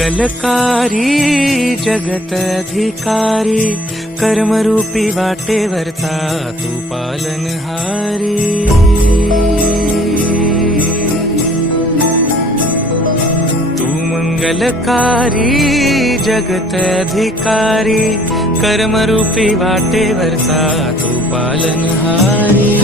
मंगलकारी जगत अधिकारी, कर्मरूपी वाटेवरचा तू पालनहारी। तू मंगलकारी जगत अधिकारी, कर्मरूपी वाटेवरचा तू पालनहारी।